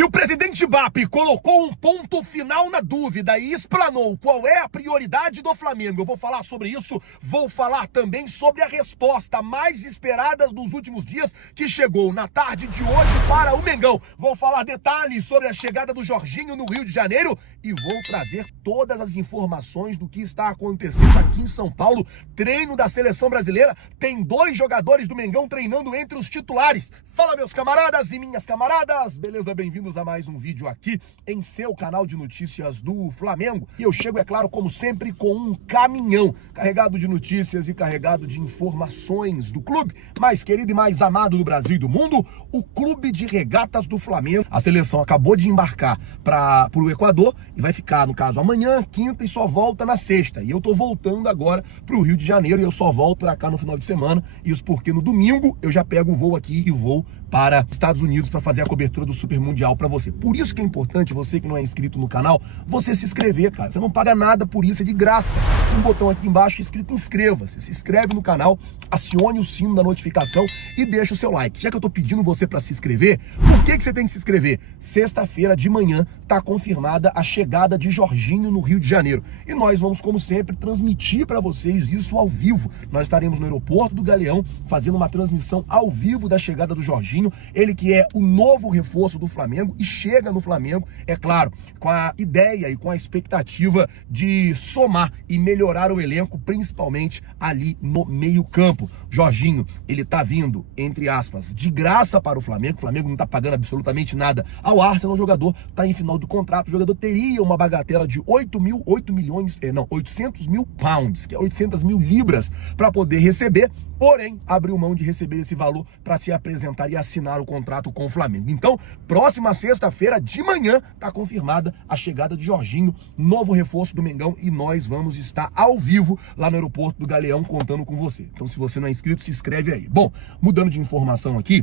E o presidente BAP colocou um ponto final na dúvida e explanou qual é a prioridade do Flamengo. Eu vou falar sobre isso, vou falar também sobre a resposta mais esperada dos últimos dias que chegou na tarde de hoje para o Mengão. Vou falar detalhes sobre a chegada do Jorginho no Rio de Janeiro e vou trazer todas as informações do que está acontecendo aqui em São Paulo. Treino da seleção brasileira, tem 2 jogadores do Mengão treinando entre os titulares. Fala, meus camaradas e minhas camaradas, beleza? Bem-vindos a mais um vídeo aqui em seu canal de notícias do Flamengo. E eu chego, é claro, como sempre, com um caminhão carregado de notícias e carregado de informações do clube mais querido e mais amado do Brasil e do mundo, o Clube de Regatas do Flamengo. A seleção acabou de embarcar para o Equador e vai ficar, no caso, amanhã, quinta, e só volta na sexta. E eu tô voltando agora para o Rio de Janeiro e eu só volto para cá no final de semana. Isso porque no domingo eu já pego o voo aqui e vou para Estados Unidos para fazer a cobertura do Super Mundial para você. Por isso que é importante, você que não é inscrito no canal, você se inscrever, cara. Você não paga nada por isso, é de graça. Tem um botão aqui embaixo escrito inscreva-se. Se inscreve no canal, acione o sino da notificação e deixa o seu like. Já que eu tô pedindo você para se inscrever, por que você tem que se inscrever? Sexta-feira de manhã tá confirmada a chegada de Jorginho no Rio de Janeiro. E nós vamos, como sempre, transmitir para vocês isso ao vivo. Nós estaremos no aeroporto do Galeão fazendo uma transmissão ao vivo da chegada do Jorginho. Ele que é o novo reforço do Flamengo e chega no Flamengo, é claro, com a ideia e com a expectativa de somar e melhorar o elenco, principalmente ali no meio-campo. Jorginho, ele tá vindo, entre aspas, de graça para o Flamengo. O Flamengo não tá pagando absolutamente nada ao Arsenal. O jogador tá em final do contrato. O jogador teria uma bagatela de 800 mil pounds, que é 800 mil libras, para poder receber. Porém, abriu mão de receber esse valor para se apresentar e assinar o contrato com o Flamengo. Então, próxima sexta-feira de manhã, está confirmada a chegada de Jorginho, novo reforço do Mengão, e nós vamos estar ao vivo lá no aeroporto do Galeão contando com você. Então, se você não é inscrito, se inscreve aí. Bom, mudando de informação aqui,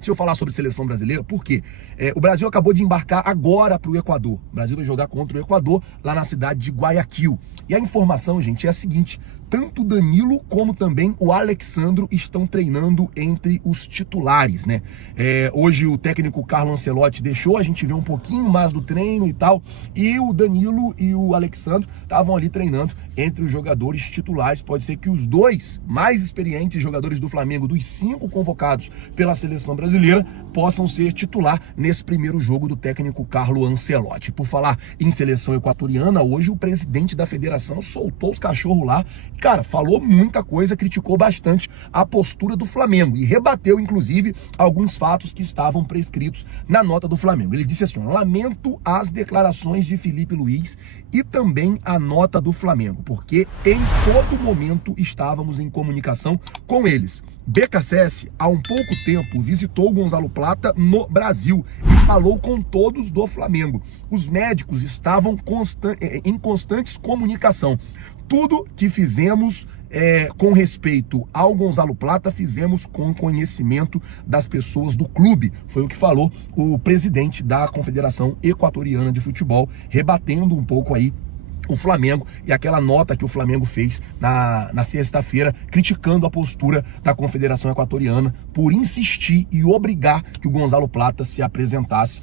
se eu falar sobre seleção brasileira, por quê? O Brasil acabou de embarcar agora para o Equador. O Brasil vai jogar contra o Equador lá na cidade de Guayaquil. E a informação, gente, é a seguinte: tanto o Danilo como também o Alexandro estão treinando entre os titulares, né? Hoje o técnico Carlo Ancelotti deixou a gente ver um pouquinho mais do treino e tal, e o Danilo e o Alexandro estavam ali treinando entre os jogadores titulares. Pode ser que os 2 mais experientes jogadores do Flamengo, dos 5 convocados pela seleção brasileira, possam ser titular nesse primeiro jogo do técnico Carlo Ancelotti. Por falar em seleção equatoriana, hoje o presidente da federação soltou os cachorros lá. Cara, falou muita coisa, criticou bastante a postura do Flamengo e rebateu, inclusive, alguns fatos que estavam prescritos na nota do Flamengo. Ele disse assim: lamento as declarações de Felipe Luiz e também a nota do Flamengo, porque em todo momento estávamos em comunicação com eles. BKSS, há um pouco tempo, visitou Gonzalo Plata no Brasil e falou com todos do Flamengo. Os médicos estavam em constantes comunicação. Tudo que fizemos com respeito ao Gonzalo Plata, fizemos com conhecimento das pessoas do clube. Foi o que falou o presidente da Confederação Equatoriana de Futebol, rebatendo um pouco aí o Flamengo e aquela nota que o Flamengo fez na sexta-feira, criticando a postura da Confederação Equatoriana por insistir e obrigar que o Gonzalo Plata se apresentasse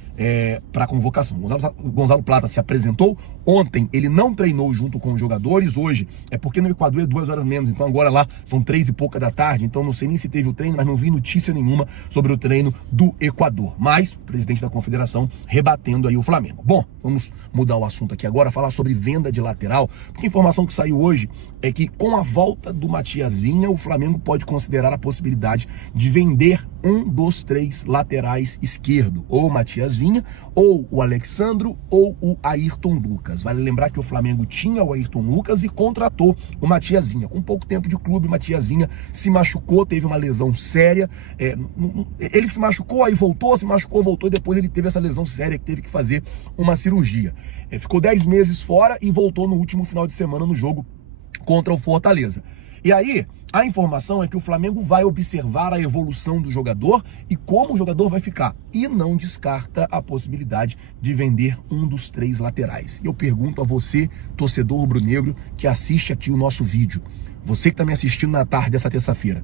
para a convocação. O Gonzalo Plata se apresentou ontem, ele não treinou junto com os jogadores. Hoje, porque no Equador é 2 horas menos, então agora lá são 3 e pouca da tarde, então não sei nem se teve o treino, mas não vi notícia nenhuma sobre o treino do Equador. Mas o presidente da Confederação rebatendo aí o Flamengo. Bom, vamos mudar o assunto aqui agora, falar sobre venda de lateral, porque a informação que saiu hoje é que com a volta do Matias Vinha, o Flamengo pode considerar a possibilidade de vender um dos 3 laterais esquerdo, ou o Matias Vinha, ou o Alexandro, ou o Ayrton Lucas. Vale lembrar que o Flamengo tinha o Ayrton Lucas e contratou o Matias Vinha. Com pouco tempo de clube, o Matias Vinha se machucou, teve uma lesão séria. Ele se machucou, aí voltou, se machucou, voltou, e depois ele teve essa lesão séria que teve que fazer uma cirurgia. Ficou 10 meses fora e voltou no último final de semana no jogo contra o Fortaleza. E aí, a informação é que o Flamengo vai observar a evolução do jogador e como o jogador vai ficar. E não descarta a possibilidade de vender um dos 3 laterais. E eu pergunto a você, torcedor rubro-negro, que assiste aqui o nosso vídeo. Você que está me assistindo na tarde dessa terça-feira.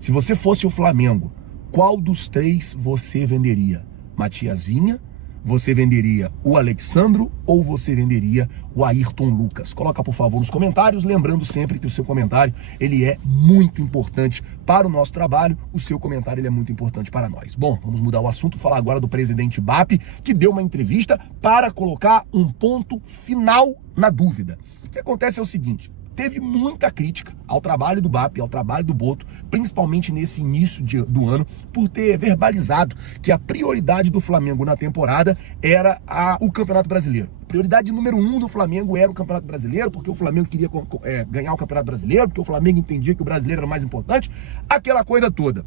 Se você fosse o Flamengo, qual dos 3 você venderia? Matias Vinha, Você venderia o Alexandro ou você venderia o Ayrton Lucas? Coloca, por favor, nos comentários, lembrando sempre que o seu comentário, ele é muito importante para o nosso trabalho, o seu comentário ele é muito importante para nós. Bom, vamos mudar o assunto, falar agora do presidente BAP, que deu uma entrevista para colocar um ponto final na dúvida. O que acontece é o seguinte: teve muita crítica ao trabalho do BAP, ao trabalho do Boto, principalmente nesse início do ano, por ter verbalizado que a prioridade do Flamengo na temporada era o Campeonato Brasileiro. A prioridade número 1 do Flamengo era o Campeonato Brasileiro, porque o Flamengo queria ganhar o Campeonato Brasileiro, porque o Flamengo entendia que o brasileiro era o mais importante, aquela coisa toda.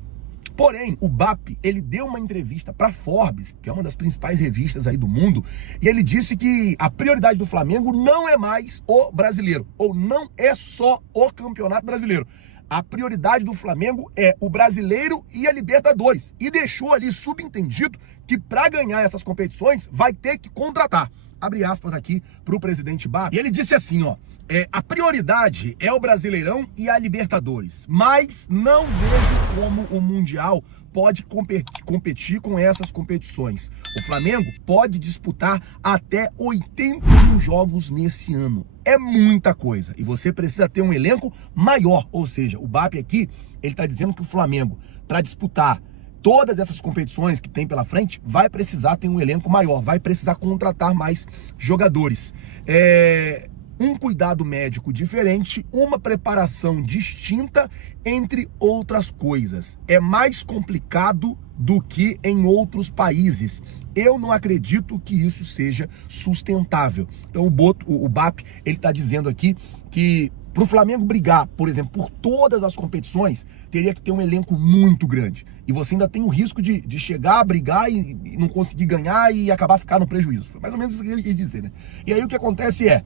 Porém, o BAP, ele deu uma entrevista para Forbes, que é uma das principais revistas aí do mundo, e ele disse que a prioridade do Flamengo não é mais o brasileiro, ou não é só o Campeonato Brasileiro. A prioridade do Flamengo é o Brasileiro e a Libertadores. E deixou ali subentendido que para ganhar essas competições vai ter que contratar. Abre aspas aqui para o presidente BAP. E ele disse assim, ó: a prioridade é o Brasileirão e a Libertadores, mas não vejo como o Mundial pode competir com essas competições. O Flamengo pode disputar até 81 jogos nesse ano. É muita coisa e você precisa ter um elenco maior, ou seja, o BAP aqui, ele está dizendo que o Flamengo, para disputar todas essas competições que tem pela frente, vai precisar ter um elenco maior, vai precisar contratar mais jogadores. Um cuidado médico diferente, uma preparação distinta, entre outras coisas. É mais complicado do que em outros países. Eu não acredito que isso seja sustentável. Então o BAP, ele está dizendo aqui que para o Flamengo brigar, por exemplo, por todas as competições, teria que ter um elenco muito grande. E você ainda tem o risco de chegar a brigar e não conseguir ganhar e acabar ficando no prejuízo. Foi mais ou menos isso que ele quis dizer, né? E aí o que acontece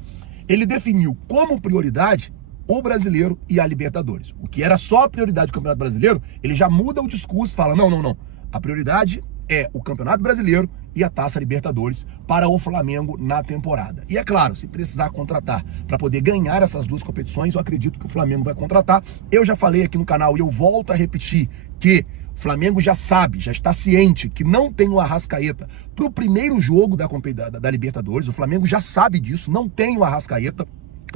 ele definiu como prioridade o Brasileiro e a Libertadores. O que era só a prioridade do Campeonato Brasileiro, ele já muda o discurso e fala, não. A prioridade é o Campeonato Brasileiro e a Taça Libertadores para o Flamengo na temporada. E é claro, se precisar contratar para poder ganhar essas duas competições, eu acredito que o Flamengo vai contratar. Eu já falei aqui no canal e eu volto a repetir que o Flamengo já sabe, já está ciente que não tem o Arrascaeta para o primeiro jogo da Libertadores. O Flamengo já sabe disso, não tem o Arrascaeta.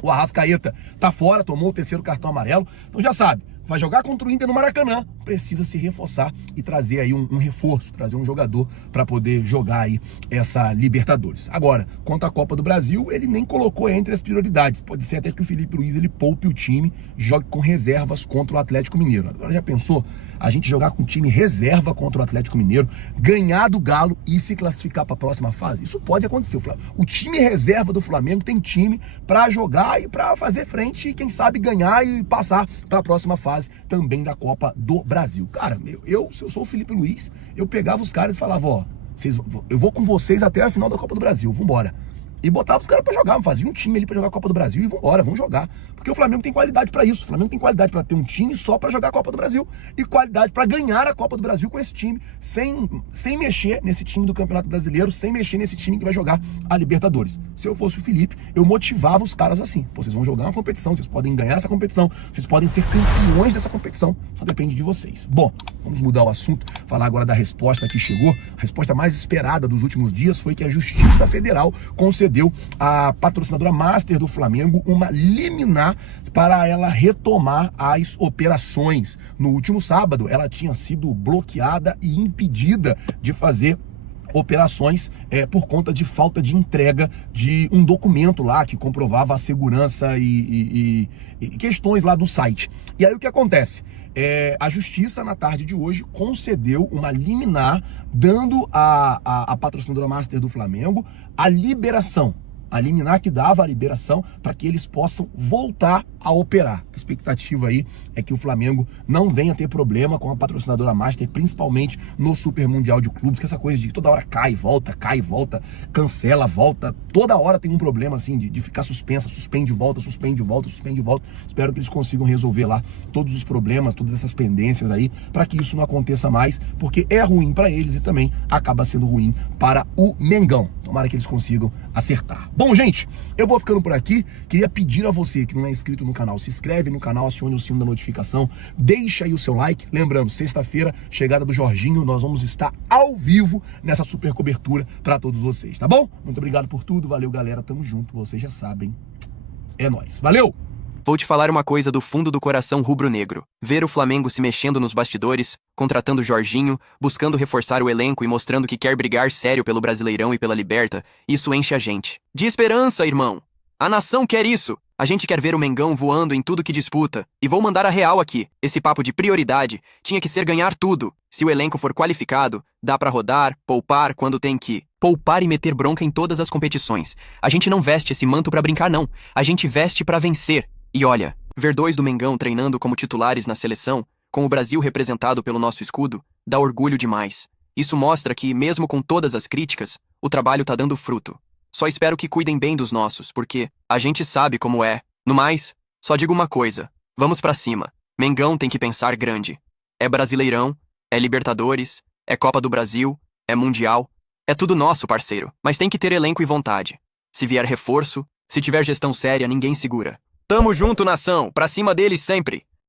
O Arrascaeta tá fora, tomou o terceiro cartão amarelo, então já sabe. Vai jogar contra o Inter no Maracanã, precisa se reforçar e trazer aí um reforço, trazer um jogador para poder jogar aí essa Libertadores. Agora, quanto à Copa do Brasil, ele nem colocou entre as prioridades. Pode ser até que o Felipe Luiz ele poupe o time, jogue com reservas contra o Atlético Mineiro. Agora já pensou a gente jogar com time reserva contra o Atlético Mineiro, ganhar do Galo e se classificar para a próxima fase? Isso pode acontecer. O time reserva do Flamengo tem time para jogar e para fazer frente e quem sabe ganhar e passar para a próxima fase também da Copa do Brasil. Cara, se eu sou o Felipe Luiz, eu pegava os caras e falava, ó, eu vou com vocês até a final da Copa do Brasil, vambora. E botava os caras pra jogar, fazia um time ali pra jogar a Copa do Brasil e vambora, vamos jogar. Porque o Flamengo tem qualidade pra isso, o Flamengo tem qualidade pra ter um time só pra jogar a Copa do Brasil e qualidade pra ganhar a Copa do Brasil com esse time, sem mexer nesse time do Campeonato Brasileiro, sem mexer nesse time que vai jogar a Libertadores. Se eu fosse o Felipe, eu motivava os caras assim, pô, vocês vão jogar uma competição, vocês podem ganhar essa competição, vocês podem ser campeões dessa competição, só depende de vocês. Bom, vamos mudar o assunto, falar agora da resposta que chegou. A resposta mais esperada dos últimos dias foi que a Justiça Federal concedeu a patrocinadora Master do Flamengo uma liminar para ela retomar as operações. No último sábado, ela tinha sido bloqueada e impedida de fazer operações por conta de falta de entrega de um documento lá que comprovava a segurança e questões lá do site. E aí o que acontece? A Justiça, na tarde de hoje, concedeu uma liminar dando a patrocinadora Master do Flamengo a liberação. A liminar que dava a liberação para que eles possam voltar a operar. A expectativa aí é que o Flamengo não venha ter problema com a patrocinadora Master, principalmente no Super Mundial de Clubes, que essa coisa de toda hora cai e volta, cancela, volta. Toda hora tem um problema assim de ficar suspensa, suspende, volta. Espero que eles consigam resolver lá todos os problemas, todas essas pendências aí, para que isso não aconteça mais, porque é ruim para eles e também acaba sendo ruim para o Mengão. Então Tomara que eles consigam acertar. Bom, gente, eu vou ficando por aqui. Queria pedir a você que não é inscrito no canal, se inscreve no canal, acione o sino da notificação, deixa aí o seu like. Lembrando, sexta-feira, chegada do Jorginho, nós vamos estar ao vivo nessa super cobertura para todos vocês, tá bom? Muito obrigado por tudo, valeu galera, tamo junto, vocês já sabem, é nóis, valeu! Vou te falar uma coisa do fundo do coração rubro-negro. Ver o Flamengo se mexendo nos bastidores, contratando Jorginho, buscando reforçar o elenco e mostrando que quer brigar sério pelo Brasileirão e pela Liberta, isso enche a gente de esperança, irmão. A nação quer isso. A gente quer ver o Mengão voando em tudo que disputa. E vou mandar a real aqui. Esse papo de prioridade tinha que ser ganhar tudo. Se o elenco for qualificado, dá pra rodar, poupar quando tem que. Poupar e meter bronca em todas as competições. A gente não veste esse manto pra brincar, não. A gente veste pra vencer. E olha, ver dois do Mengão treinando como titulares na seleção, com o Brasil representado pelo nosso escudo, dá orgulho demais. Isso mostra que, mesmo com todas as críticas, o trabalho tá dando fruto. Só espero que cuidem bem dos nossos, porque a gente sabe como é. No mais, só digo uma coisa, vamos pra cima. Mengão tem que pensar grande. É Brasileirão, é Libertadores, é Copa do Brasil, é Mundial, é tudo nosso, parceiro. Mas tem que ter elenco e vontade. Se vier reforço, se tiver gestão séria, ninguém segura. Tamo junto, nação, pra cima deles sempre!